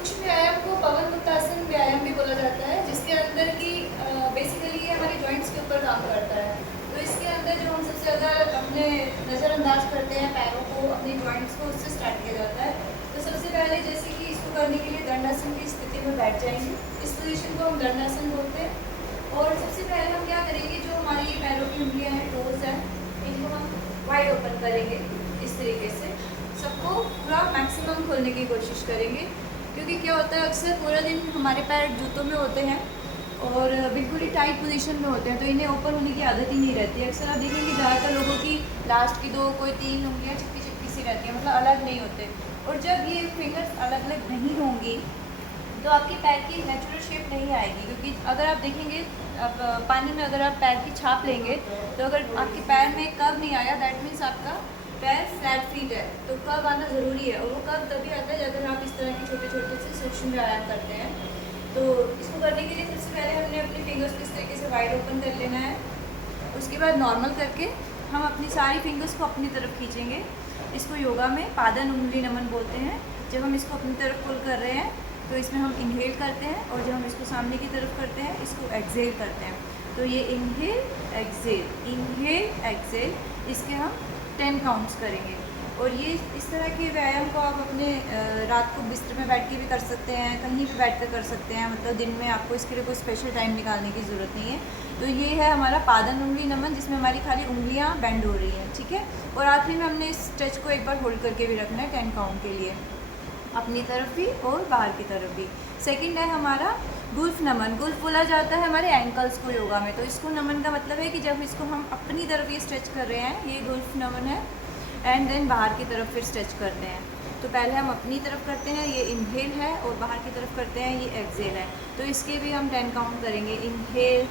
सूक्ष्म व्यायाम को पवन मुक्तासन व्यायाम भी बोला जाता है, जिसके अंदर की बेसिकली ये हमारे जॉइंट्स के ऊपर काम करता है। तो इसके अंदर जो हम सबसे ज़्यादा अपने नज़रअंदाज करते हैं पैरों को, अपनी जॉइंट्स को, उससे स्टार्ट किया जाता है। तो सबसे पहले जैसे कि इसको करने के लिए दंडासन की स्थिति में बैठ जाएंगे। इस पोजीशन को हम दंडासन बोलते हैं। और सबसे पहले हम क्या करेंगे, जो हमारी ये पैरों की उंगलियां हैं, टोज हैं, इनको हम वाइड ओपन करेंगे। इस तरीके से सबको पूरा मैक्सिमम खोलने की कोशिश करेंगे, क्योंकि क्या होता है अक्सर पूरा दिन हमारे पैर जूतों में होते हैं और बिल्कुल ही टाइट पोजीशन में होते हैं, तो इन्हें ओपन होने की आदत ही नहीं रहती है। अक्सर आप देखेंगे ज़्यादातर लोगों की लास्ट की 2 कोई 3 उंगलियां चिपकी चिपकी सी रहती हैं, मतलब अलग नहीं होते। और जब ये फिंगर्स अलग अलग नहीं होंगी तो आपके पैर की नेचुरल शेप नहीं आएगी, क्योंकि अगर आप देखेंगे अब पानी में अगर आप पैर की छाप लेंगे तो अगर आपके पैर में कर्व नहीं आया, दैट मीन्स आपका पैर फ्लैट फीट है। तो कर्व आना ज़रूरी है, और वो कर्व तभी आता है अगर आप इस तरह के छोटे छोटे से सूक्ष्म व्यायाम करते हैं। तो इसको करने के लिए सबसे पहले हमने अपने फिंगर्स को इस तरीके से वाइड ओपन कर लेना है। उसके बाद नॉर्मल करके हम अपनी सारी फिंगर्स को अपनी तरफ खींचेंगे। इसको योगा में पादन उंगली नमन बोलते हैं। जब हम इसको अपनी तरफ पुल कर रहे हैं तो इसमें हम इनहेल करते हैं, और जब हम इसको सामने की तरफ करते हैं इसको एक्सेल करते हैं। तो ये इनहेल एक्सेल, इसके हम 10 काउंट्स करेंगे। और ये इस तरह के व्यायाम को आप अपने रात को बिस्तर में बैठ के भी कर सकते हैं, कहीं भी बैठ कर सकते हैं, मतलब दिन में आपको इसके लिए कोई स्पेशल टाइम निकालने की ज़रूरत नहीं है। तो ये है हमारा पादन उंगली नमन, जिसमें हमारी खाली उंगलियां बेंड हो रही हैं, ठीक है। और आखिरी में हमने इस स्ट्रेच को एक बार होल्ड करके भी रखना है 10 काउंट के लिए, अपनी तरफ भी और बाहर की तरफ भी। सेकंड है हमारा गुल्फ नमन। गुल्फ बोला जाता है हमारे एंकल्स को योगा में। तो इसको नमन का मतलब है कि जब इसको हम अपनी तरफ ये स्ट्रेच कर रहे हैं, ये गुल्फ नमन है, एंड देन बाहर की तरफ फिर स्ट्रेच करते हैं। तो पहले हम अपनी तरफ करते हैं, ये इनहेल है, और बाहर की तरफ करते हैं, ये एक्सेल है। तो इसके भी हम 10 काउंट करेंगे, इनहेल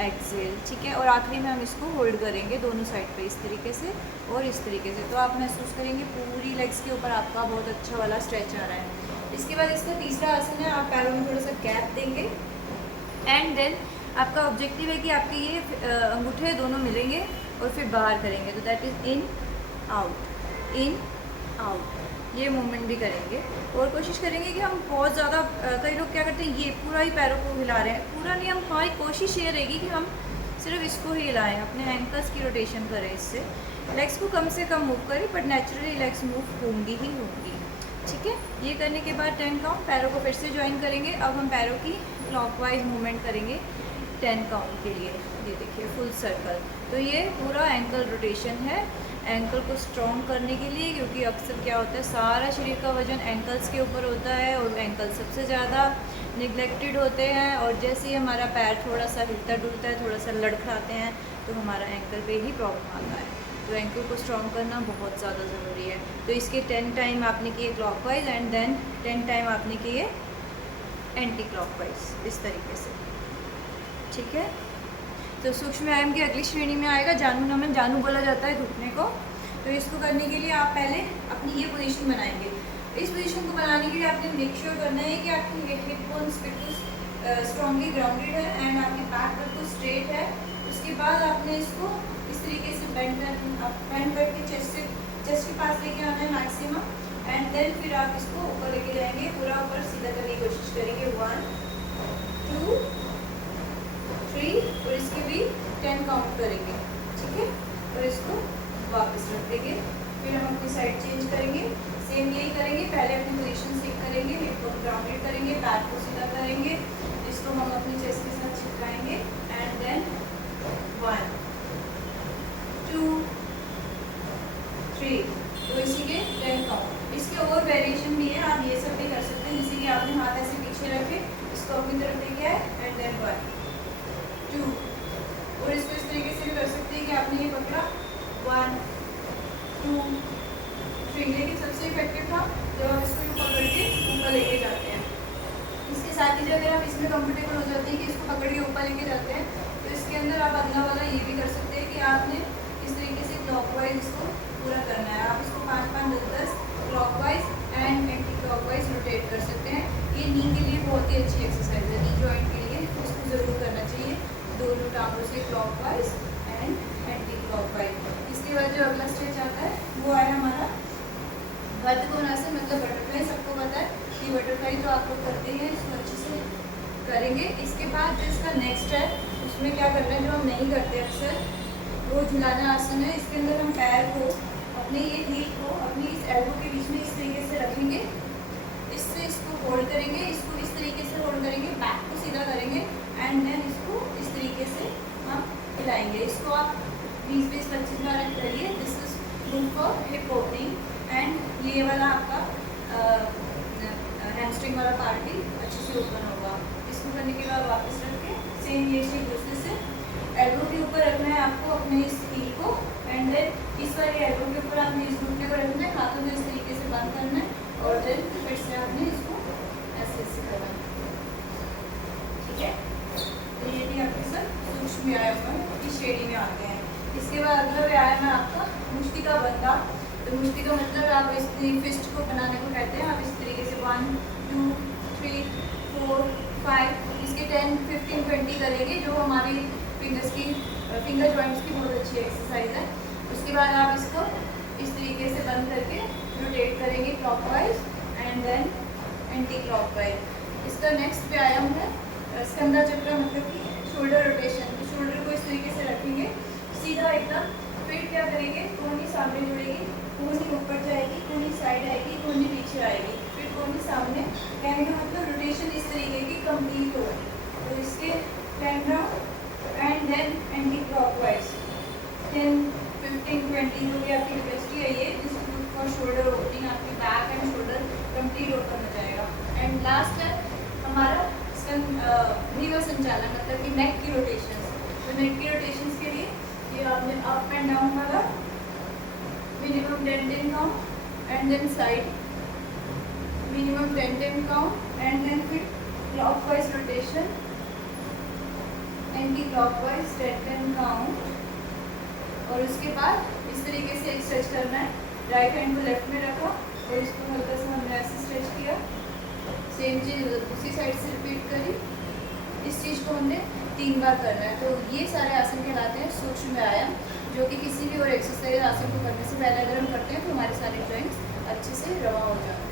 एक्सेल, ठीक है। और आखिरी में हम इसको होल्ड करेंगे दोनों साइड पे इस तरीके से और इस तरीके से। तो आप महसूस करेंगे पूरी लेग्स के ऊपर आपका बहुत अच्छा वाला स्ट्रेच आ रहा है। इसके बाद इसका तीसरा आसन है, आप पैरों में थोड़ा सा गैप देंगे, एंड देन आपका ऑब्जेक्टिव है कि आपके ये अंगूठे दोनों मिलेंगे और फिर बाहर करेंगे। तो दैट इज़ इन आउट, ये मूवमेंट भी करेंगे। और कोशिश करेंगे कि हम बहुत ज़्यादा, कई लोग क्या करते हैं ये पूरा ही पैरों को हिला रहे हैं, पूरा नहीं, हम हमारी कोशिश ये रहेगी कि हम सिर्फ इसको ही हिलाएं, अपने एंकल्स की रोटेशन करें, इससे लेग्स को कम से कम मूव करें, बट नेचुरली लेग्स मूव होंगी ही होंगी, ठीक है। ये करने के बाद 10 काउंट, पैरों को फिर से ज्वाइन करेंगे। अब हम पैरों की क्लॉकवाइज मूवमेंट करेंगे 10 काउंट के लिए। ये देखिए फुल सर्कल। तो ये पूरा एंकल रोटेशन है, एंकल को स्ट्रॉन्ग करने के लिए, क्योंकि अक्सर क्या होता है सारा शरीर का वजन एंकल्स के ऊपर होता है और एंकल सबसे ज़्यादा निगलेक्टेड होते हैं। और जैसे ही हमारा पैर थोड़ा सा हिलता डुलता है, थोड़ा सा लड़खड़ाते हैं, तो हमारा एंकल पे ही प्रॉब्लम आता है। तो एंकल को स्ट्रॉन्ग करना बहुत ज़्यादा ज़रूरी है। तो इसके 10 टाइम आपने किए क्लॉकवाइज, एंड देन 10 टाइम आपने किए एंटी क्लॉकवाइज, इस तरीके से, ठीक है। तो सूक्ष्म व्यायाम की अगली श्रेणी में आएगा जानु नमन। जानु बोला जाता है घुटने को। तो इसको करने के लिए आप पहले अपनी ये पोजीशन बनाएंगे। इस पोजीशन को बनाने के लिए आपने मेक श्योर करना है कि आपकी हिप बोन्स बिल्कुल स्ट्रांगली ग्राउंडेड है, एंड आपकी बैक बिल्कुल स्ट्रेट है। उसके बाद आपने इसको इस तरीके से बेंड करके चेस्ट के पास लेके आना है मैक्सिमम, एंड देन फिर आप इसको ऊपर लेके जाएंगे, पूरा ऊपर सीधा करने की कोशिश करेंगे। 1 2 3, और इसके भी 10 काउंट करेंगे, ठीक है। और इसको वापस रख देंगे। फिर हम अपनी साइड चेंज करेंगे, सेम यही करेंगे। पहले अपनी पोजीशन सेट करेंगे, हिप को ग्राउंडेड करेंगे, बैक को सीधा करेंगे, इसको हम अपनी चेस्ट के साथ चिपकाएंगे, एंड देन 1 2 3। तो इसी के 10 काउंट। इसके और वेरिएशन भी है, आप ये सब भी कर सकते हैं, जैसे कि आपने हाथ ऐसे पीछे रखे, इसको अपनी तरफ लेके आए, एंड देन 1 2। और इसको इस तरीके से भी कर सकते हैं कि आपने ये पकड़ा 1 2 3, लेकिन सबसे इफेक्टिव था जब आप इसको पकड़ के ऊपर लेके जाते हैं। इसके साथ ही अगर आप इसमें कंफर्टेबल हो जाते हैं कि इसको पकड़ के ऊपर लेके जाते हैं, तो इसके अंदर आप अगला वाला ये भी कर सकते हैं कि आपने इस तरीके से क्लॉकवाइज इसको पूरा करना है। आप इसको 5 10 clockwise and anti clockwise rotate कर सकते हैं। ये नी के लिए बहुत ही अच्छी एक्सरसाइज है, नी जॉइंट के लिए, उसको ज़रूर करना चाहिए, दोनों टांगों से क्लॉकवाइज एंड एंटी क्लॉकवाइज। इसके बाद जो अगला स्ट्रेच आता है वो है हमारा बद्धकोणासन, मतलब बटरफ्लाई है, सबको पता है कि बटरफ्लाई तो आप लोग करते हैं, इसको अच्छे से करेंगे। इसके बाद जो इसका नेक्स्ट है उसमें क्या करना है, जो हम नहीं करते अक्सर, वो झुलाना आसन है। इसके अंदर हम पैर को अपने ये हील को अपनी इस एल्बो के बीच में इस तरीके से रखेंगे, इससे इसको होल्ड करेंगे, इसको इस तरीके से होल्ड करेंगे, बैक को सीधा करेंगे एंड देन इसको इस तरीके से हम हिलाएंगे। इसको आप 20-25 बार करिए। This is good for hip opening and ये वाला आपका हैमस्ट्रिंग वाला पार्ट भी अच्छे से ओपन होगा। इसको करने के बाद वापस रख के सेम ये चीज दूसरे से एल्बो के ऊपर रखना है आपको अपने इस हील को एंड देन इस वाले एल्बो के ऊपर आपने इस घुटने को रखना है, हाथों में इस तरीके से बंद करना है और देन फिर से आपने इसको ऐसे ऐसे करना है। ठीक है, तो ये भी आपके साथ सूक्ष्म व्यायाम की श्रेणी में आते हैं। इसके बाद अगला व्यायाम है आपका मुष्टि का बंधा। तो मुष्टि का मतलब आप इस फिस्ट को बनाने को कहते हैं। आप इस तरीके से 1 2 3 4 5 इसके 10 15 20 करेंगे, जो हमारी फिंगर जॉइंट्स की बहुत अच्छी एक्सरसाइज है। उसके बाद आप इसको इस तरीके से बंद करके रोटेट करेंगे clockwise and then anti clockwise. इसका नेक्स्ट व्यायाम है स्कंधा चक्र, मतलब कि शोल्डर रोटेशन। तो शोल्डर को इस तरीके से रखेंगे सीधा एकदम, फिर क्या करेंगे, कोहनी सामने जुड़ेगी, कोहनी ऊपर जाएगी, कोहनी साइड आएगी, कोहनी पीछे आएगी, फिर कोहनी सामने। कहने का मतलब रोटेशन इस तरीके की कंप्लीट हो। तो इसके 10 round and then anti clockwise 10 15 20 जो भी आपकी कैपेसिटी है ये। This is good for shoulder opening, आपकी back and shoulder complete open हो जाएगा। एंड लास्ट है हमारा ग्रीवा संचालन, मतलब कि नेक की रोटेशन। तो नेक की रोटेशन के लिए ये आपने अप एंड डाउन वाला minimum 10 count and then side minimum 10 count and then फिर clockwise rotation, anti clockwise 10 count. और उसके बाद इस तरीके से एक स्ट्रेच करना है, राइट हैंड को लेफ्ट में रखा और इसको हल्का सा हमने ऐसे स्ट्रेच किया। सेम चीज़ दूसरी साइड से रिपीट करी। इस चीज़ को हमने 3 बार करना है। तो ये सारे आसन कहलाते हैं सूक्ष्म व्यायाम, जो कि किसी भी और एक्सरसाइज आसन को करने से पहले अगर हम करते हैं तो हमारे सारे जॉइंट्स अच्छे से रवा हो जाते हैं।